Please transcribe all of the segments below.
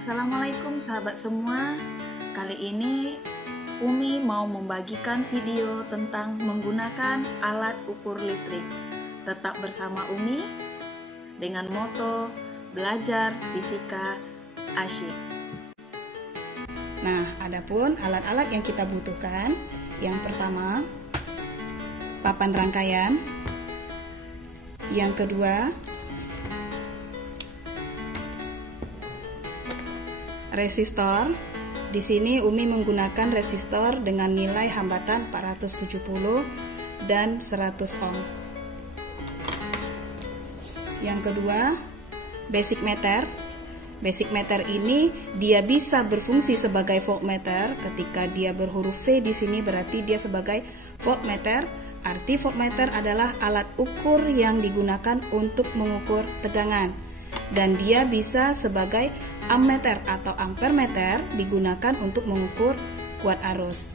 Assalamualaikum sahabat semua. Kali ini Umi mau membagikan video tentang menggunakan alat ukur listrik. Tetap bersama Umi dengan moto belajar fisika asyik. Nah, adapun alat-alat yang kita butuhkan, yang pertama papan rangkaian, yang kedua resistor. Di sini Umi menggunakan resistor dengan nilai hambatan 470 dan 100 ohm. Yang kedua, basic meter. Basic meter ini dia bisa berfungsi sebagai voltmeter. Ketika dia berhuruf V di sini berarti dia sebagai voltmeter. Arti voltmeter adalah alat ukur yang digunakan untuk mengukur tegangan. Dan dia bisa sebagai ammeter atau ampermeter digunakan untuk mengukur kuat arus.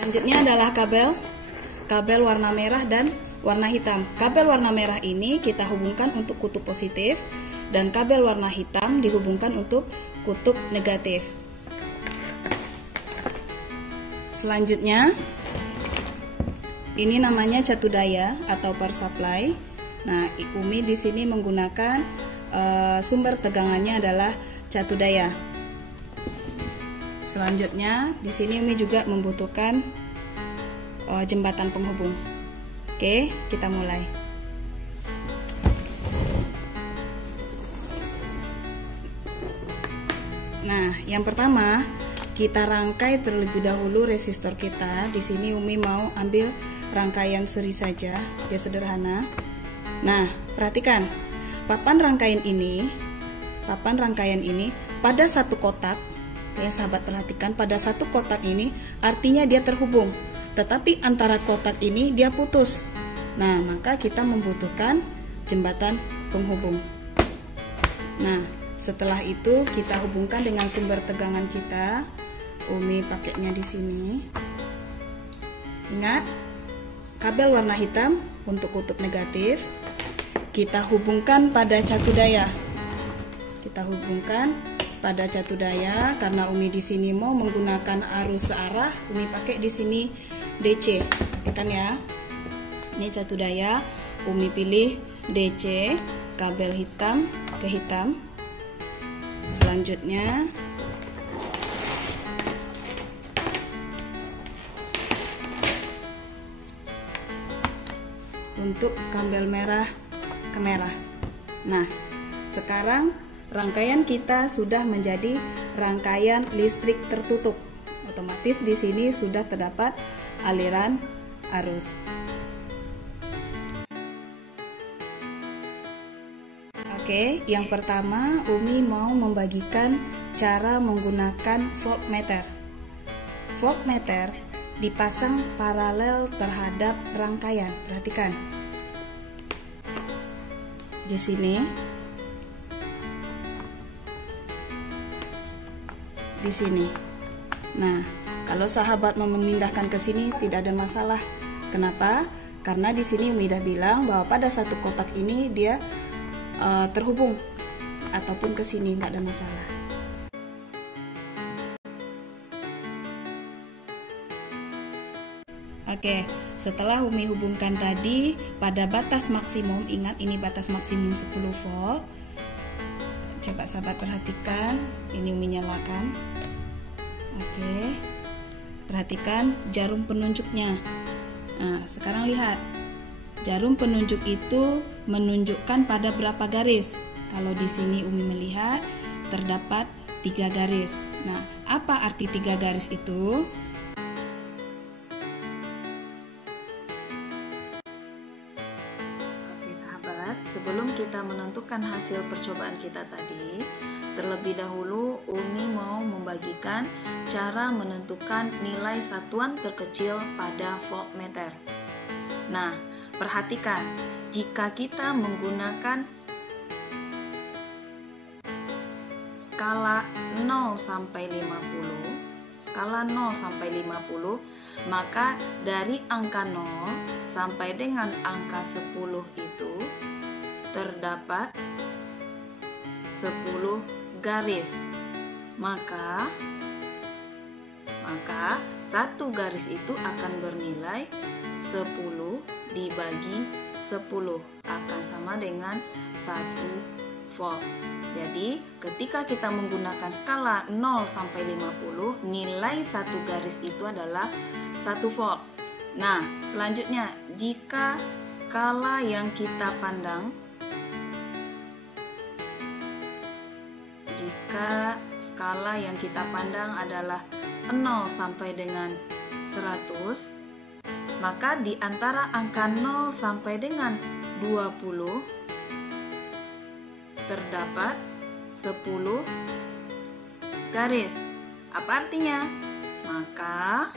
Selanjutnya adalah kabel warna merah dan warna hitam. Kabel warna merah ini kita hubungkan untuk kutub positif dan kabel warna hitam dihubungkan untuk kutub negatif. Selanjutnya ini namanya catu daya atau power supply. Nah, Umi di sini menggunakan sumber tegangannya adalah catu daya. Selanjutnya, di sini Umi juga membutuhkan jembatan penghubung. Oke, kita mulai. Nah, yang pertama kita rangkai terlebih dahulu resistor kita. Di sini Umi mau ambil rangkaian seri saja, dia sederhana. Nah, perhatikan papan rangkaian ini pada satu kotak. Ya, sahabat perhatikan pada satu kotak ini artinya dia terhubung, tetapi antara kotak ini dia putus. Nah, maka kita membutuhkan jembatan penghubung. Nah, setelah itu kita hubungkan dengan sumber tegangan kita. Umi pakainya di sini. Ingat, kabel warna hitam untuk kutub negatif. Kita hubungkan pada catu daya. Karena Umi di sini mau menggunakan arus searah, Umi pakai di sini DC. Perhatikan ya. Ini catu daya, Umi pilih DC, kabel hitam ke hitam. Selanjutnya untuk kabel merah ke merah. Nah, sekarang rangkaian kita sudah menjadi rangkaian listrik tertutup. Otomatis di sini sudah terdapat aliran arus. Oke, yang pertama Umi mau membagikan cara menggunakan voltmeter. Voltmeter dipasang paralel terhadap rangkaian. Perhatikan. Di sini. Di sini. Nah, kalau sahabat mau memindahkan ke sini tidak ada masalah. Kenapa? Karena di sini Umi udah bilang bahwa pada satu kotak ini dia terhubung ataupun ke sini nggak ada masalah. Oke, setelah Umi hubungkan tadi pada batas maksimum, ingat ini batas maksimum 10 volt. Coba sahabat perhatikan, ini Umi nyalakan. Oke, perhatikan jarum penunjuknya. Nah, sekarang lihat, jarum penunjuk itu menunjukkan pada berapa garis. Kalau di sini Umi melihat terdapat 3 garis. Nah, apa arti 3 garis itu? Sebelum kita menentukan hasil percobaan kita tadi, terlebih dahulu Umi mau membagikan cara menentukan nilai satuan terkecil pada voltmeter. Nah, perhatikan, jika kita menggunakan skala 0 sampai 50, maka dari angka 0 sampai dengan angka 10 itu terdapat 10 garis. Maka satu garis itu akan bernilai 10 dibagi 10 akan sama dengan 1 volt. Jadi ketika kita menggunakan skala 0 sampai 50, nilai satu garis itu adalah 1 volt. Nah, selanjutnya jika skala yang kita pandang adalah 0 sampai dengan 100, maka di antara angka 0 sampai dengan 20 terdapat 10 garis. Apa artinya? Maka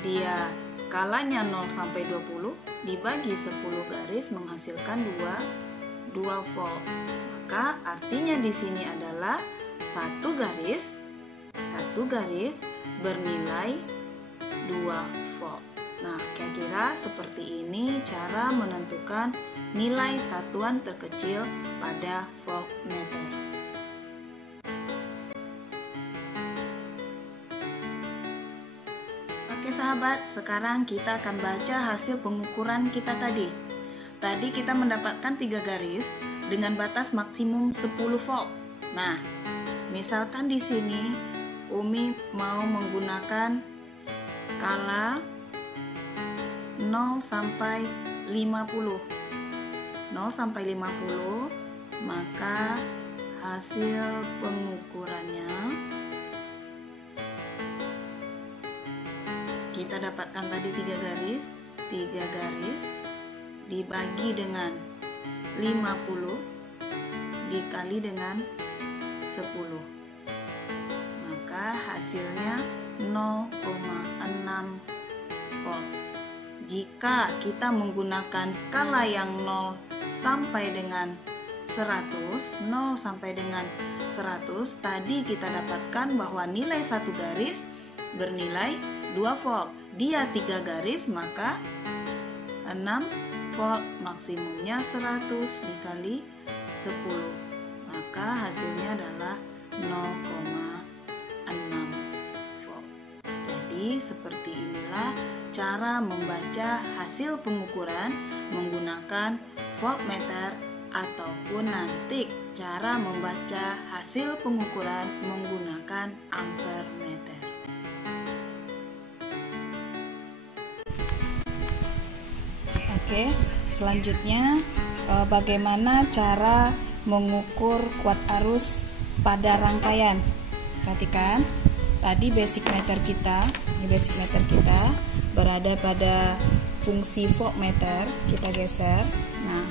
dia skalanya 0 sampai 20 dibagi 10 garis menghasilkan 2 volt. Maka artinya di sini adalah satu garis bernilai 2 volt. Nah, kira-kira seperti ini cara menentukan nilai satuan terkecil pada voltmeter. Oke sahabat, sekarang kita akan baca hasil pengukuran kita tadi. Tadi kita mendapatkan 3 garis dengan batas maksimum 10 volt. Nah, misalkan di sini Umi mau menggunakan skala 0 sampai 50. 0 sampai 50, maka hasil pengukurannya kita dapatkan tadi 3 garis dibagi dengan 50 dikali dengan 10, maka hasilnya 0,6 volt. Jika kita menggunakan skala yang 0 sampai dengan 100, tadi kita dapatkan bahwa nilai satu garis bernilai 2 volt. Dia 3 garis maka 6 volt, maksimumnya 100 dikali 10, maka hasilnya adalah 0,6 volt. Jadi seperti inilah cara membaca hasil pengukuran menggunakan voltmeter ataupun nanti cara membaca hasil pengukuran menggunakan ampermeter. Oke, selanjutnya bagaimana cara mengukur kuat arus pada rangkaian. Perhatikan, tadi basic meter kita berada pada fungsi voltmeter, kita geser. Nah,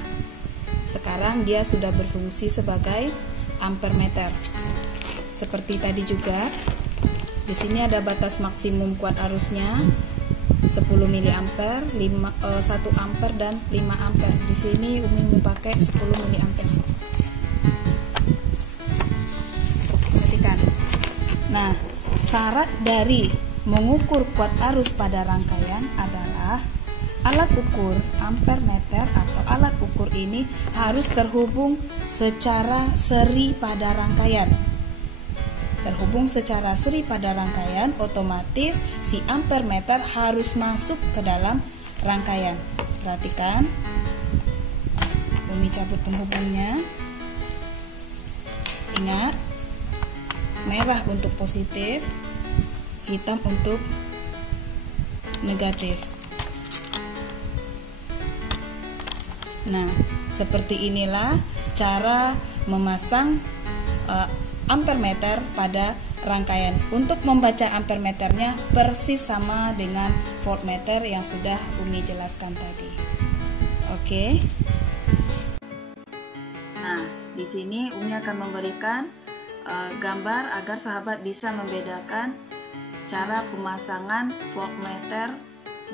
sekarang dia sudah berfungsi sebagai ampermeter. Seperti tadi juga, di sini ada batas maksimum kuat arusnya 10 mA, 1 ampere dan 5 ampere. Di sini Umi mau pakai 10 mA. Perhatikan. Nah, syarat dari mengukur kuat arus pada rangkaian adalah alat ukur ampermeter atau alat ukur ini harus terhubung secara seri pada rangkaian. Terhubung secara seri pada rangkaian, otomatis si ampermeter harus masuk ke dalam rangkaian. Perhatikan, Umi cabut penghubungnya. Ingat, merah untuk positif, hitam untuk negatif. Nah, seperti inilah cara memasang ampermeter pada rangkaian. Untuk membaca ampermeternya persis sama dengan voltmeter yang sudah Umi jelaskan tadi. Oke. Nah, di sini Umi akan memberikan gambar agar sahabat bisa membedakan cara pemasangan voltmeter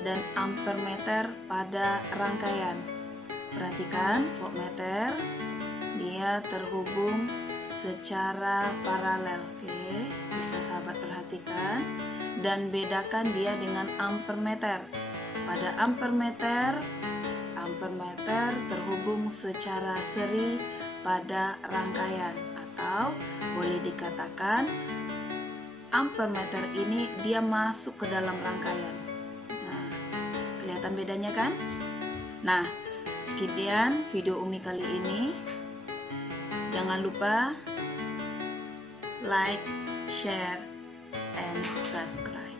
dan ampermeter pada rangkaian. Perhatikan, voltmeter dia terhubung secara paralel. Oke, bisa sahabat perhatikan dan bedakan dia dengan ampermeter. Pada ampermeter Ampermeter terhubung secara seri pada rangkaian, atau boleh dikatakan ampermeter ini dia masuk ke dalam rangkaian. Nah, kelihatan bedanya kan? Nah, sekian video Umi kali ini. Jangan lupa like, share, and subscribe.